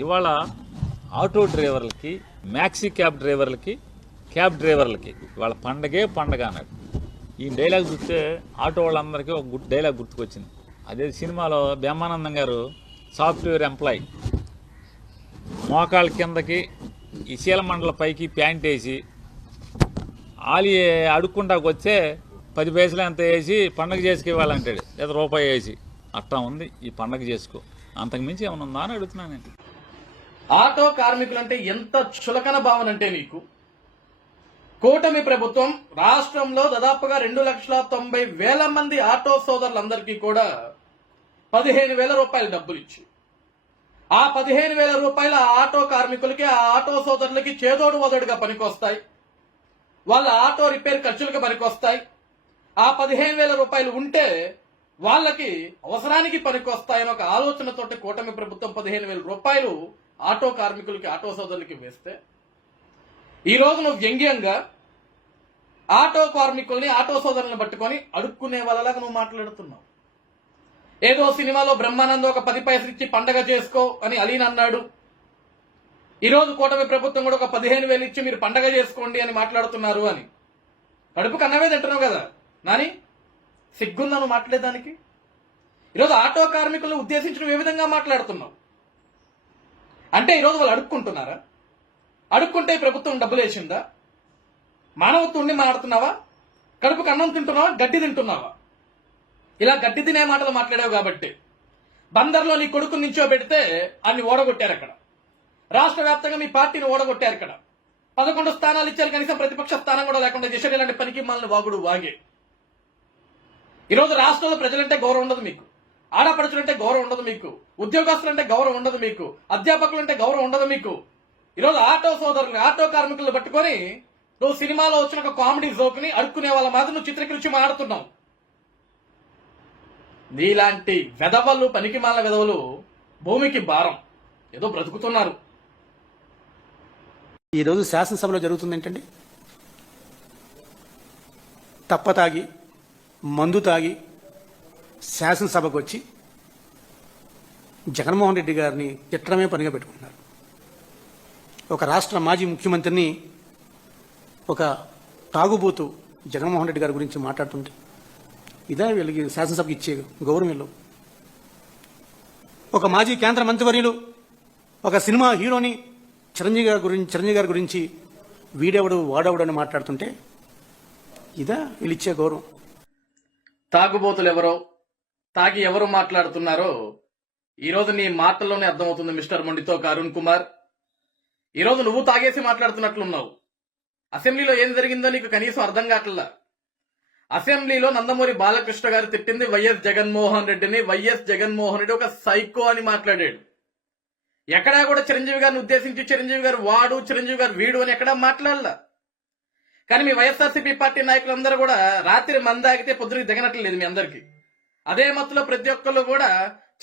ఇవాళ ఆటో డ్రైవర్లకి maxi cab డ్రైవర్లకి క్యాబ్ డ్రైవర్లకి ఇవాళ పండగే పండగ అన్నాడు ఈ డైలాగ్ చూస్తే ఆటో వాళ్ళందరికీ ఒక గుడ్ డైలాగ్ గుర్తుకొచ్చింది. అదే సినిమాలో బ్రహ్మానందం గారు సాఫ్ట్వేర్ ఎంప్లాయ్ మోకాళ్ళ కిందకి ఈ శీలమండల పైకి ప్యాంట్ వేసి ఆలి అడుక్కుంటాకు వచ్చే పది పైసలు ఎంత వేసి పండగ చేసుకు ఇవ్వాలంటాడు లేదా రూపాయి వేసి. అట్టా ఉంది ఈ పండగ చేసుకో. అంతకు మించి ఏమైనా ఉందా అని అడుగుతున్నాను నేను. ఆటో కార్మికులంటే ఎంత చులకన భావన అంటే నీకు? కూటమి ప్రభుత్వం రాష్ట్రంలో దాదాపుగా రెండు లక్షల తొంభై వేల మంది ఆటో సోదరులందరికీ కూడా పదిహేను వేల రూపాయల డబ్బులు ఇచ్చి ఆ పదిహేను వేల రూపాయల ఆటో కార్మికులకి ఆ ఆటో సోదరులకి చేదోడు వదోడుగా పనికొస్తాయి. వాళ్ళ ఆటో రిపేర్ ఖర్చులకు పనికొస్తాయి. ఆ పదిహేను వేల రూపాయలు ఉంటే వాళ్ళకి అవసరానికి పనికొస్తాయని ఒక ఆలోచనతోటి కూటమి ప్రభుత్వం పదిహేను వేల రూపాయలు ఆటో కార్మికులకి ఆటో సోదరులకి వేస్తే ఈ రోజున నువ్వు వ్యంగ్యంగా ఆటో కార్మికుల్ని ఆటో సోదరులను పట్టుకొని అడుక్కునే వాళ్ళలాగా నువ్వు మాట్లాడుతున్నావు. ఏదో సినిమాలో బ్రహ్మానందం ఒక పది పైసలు ఇచ్చి పండగ చేసుకో అని అలీన్ అన్నాడు. ఈరోజు కూటమి ప్రభుత్వం కూడా ఒక పదిహేను వేలు ఇచ్చి మీరు పండగ చేసుకోండి అని మాట్లాడుతున్నారు అని. కడుపు కన్నవే తింటున్నావు కదా నాని? సిగ్గుందా నువ్వు మాట్లాడేదానికి? ఈరోజు ఆటో కార్మికులను ఉద్దేశించిన ఏ విధంగా మాట్లాడుతున్నావు? అంటే ఈరోజు వాళ్ళు అడుక్కుంటున్నారా? అడుక్కుంటే ప్రభుత్వం డబ్బులు వేసిందా? మానవత్వం ఉండి మాట్లాడుతున్నావా? కడుపుకు అన్నం తింటున్నావా? గడ్డి తింటున్నావా? ఇలా గడ్డి తినే మాటలు మాట్లాడావు కాబట్టి బందర్లో నీ కొడుకు నించోబెడితే అన్ని ఓడగొట్టారు అక్కడ. రాష్ట్ర వ్యాప్తంగా మీ పార్టీని ఓడగొట్టారు ఇక్కడ. పదకొండు స్థానాలు ఇచ్చారు కనీసం ప్రతిపక్ష స్థానం కూడా లేకుండా చేశారు. ఇలాంటి పనికి మనల్ని వాగుడు వాగే. ఈరోజు రాష్ట్రంలో ప్రజలంటే గౌరవం ఉండదు మీకు. ఆడపడుచులంటే గౌరవం ఉండదు మీకు. ఉద్యోగస్తులంటే గౌరవం ఉండదు మీకు. అధ్యాపకులంటే గౌరవం ఉండదు మీకు. ఈరోజు ఆటో సోదరులు ఆటో కార్మికులను పట్టుకొని నువ్వు సినిమాలో వచ్చిన ఒక కామెడీ జోక్ని అడుక్కునే వాళ్ళ మాదిరి నువ్వు చిత్రీకరించి మాట్లాడుతున్నావు. నీలాంటి వెధవలు పనికిమాల వెధవలు భూమికి భారం. ఏదో బ్రతుకుతున్నారు. ఈరోజు శాసనసభలో జరుగుతుంది ఏంటండి? తప్ప తాగి మందు తాగి శాసనసభకు వచ్చి జగన్మోహన్ రెడ్డి గారిని తిట్టడమే పనిగా పెట్టుకుంటున్నారు. ఒక రాష్ట్ర మాజీ ముఖ్యమంత్రిని ఒక తాగుబోతు జగన్మోహన్ రెడ్డి గారి గురించి మాట్లాడుతుంటే ఇదే వీళ్ళకి శాసనసభకి ఇచ్చే గౌరవం వీళ్ళు ఒక మాజీ కేంద్ర మంత్రివర్యులు ఒక సినిమా హీరోని చిరంజీవి గారి గురించి చిరంజీవి గారి గురించి వీడెవడు వాడెవడు అని మాట్లాడుతుంటే ఇదా వీళ్ళిచ్చే గౌరవం. తాగుబోతులు ఎవరో తాగి ఎవరు మాట్లాడుతున్నారో ఈరోజు నీ మాటల్లోనే అర్థమవుతుంది మిస్టర్ మొండితో అరుణ్ కుమార్. ఈరోజు నువ్వు తాగేసి మాట్లాడుతున్నట్లున్నావు. అసెంబ్లీలో ఏం జరిగిందో నీకు కనీసం అర్థం కావట్లా? అసెంబ్లీలో నందమూరి బాలకృష్ణ గారు తిట్టింది వైఎస్ జగన్మోహన్ రెడ్డిని. వైఎస్ జగన్మోహన్ రెడ్డి ఒక సైకో అని మాట్లాడాడు. ఎక్కడా కూడా చిరంజీవి గారిని ఉద్దేశించి చిరంజీవి గారు వాడు చిరంజీవి గారు వీడు అని ఎక్కడా మాట్లాడలా? కానీ మీ వైఎస్ఆర్సీపీ పార్టీ నాయకులందరూ కూడా రాత్రి మందాగితే పొద్దురికి దిగనట్లేదు మీ అందరికీ. అదే మత్తులో ప్రతి ఒక్కళ్ళు కూడా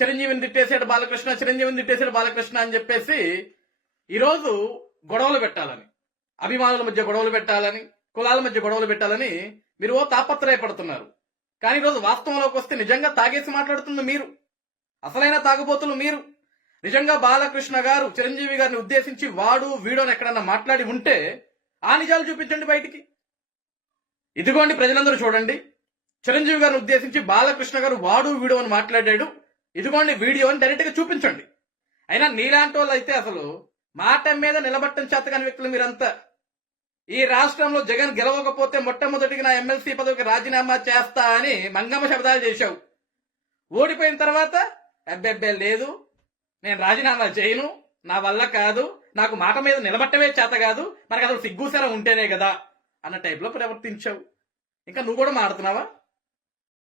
చిరంజీవిని తిట్టేసాడు బాలకృష్ణ చిరంజీవిని తిట్టేసాడు బాలకృష్ణ అని చెప్పేసి ఈరోజు గొడవలు పెట్టాలని అభిమానుల మధ్య గొడవలు పెట్టాలని కులాల మధ్య గొడవలు పెట్టాలని మీరు ఓ తాపత్రయపడుతున్నారు. కానీ ఈరోజు వాస్తవంలోకి వస్తే నిజంగా తాగేసి మాట్లాడుతుంది మీరు. అసలైన తాగుబోతులు మీరు. నిజంగా బాలకృష్ణ గారు చిరంజీవి గారిని ఉద్దేశించి వాడు వీడు అని ఎక్కడన్నా మాట్లాడి ఉంటే ఆ నిజాలు చూపించండి బయటికి. ఇదిగోండి ప్రజలందరూ చూడండి. చిరంజీవి గారిని ఉద్దేశించి బాలకృష్ణ గారు వాడు వీడు అని మాట్లాడాడు. ఇదిగోండి వీడియో అని డైరెక్ట్గా చూపించండి. అయినా నీలాంటి వాళ్ళు అయితే అసలు మాట మీద నిలబట్టడం చేత కాని వ్యక్తులు మీరంతా. ఈ రాష్ట్రంలో జగన్ గెలవకపోతే మొట్టమొదటిగా నా ఎమ్మెల్సీ పదవికి రాజీనామా చేస్తా అని మంగమ్మ శబ్దాలు చేశావు. ఓడిపోయిన తర్వాత అబ్బెబ్బే లేదు నేను రాజీనామా చేయను నా వల్ల కాదు నాకు మాట మీద నిలబట్టమే చేత కాదు మనకు అసలు సిగ్గుసర ఉంటేనే కదా అన్న టైప్లో ప్రవర్తించావు. ఇంకా నువ్వు కూడా మారుతున్నావా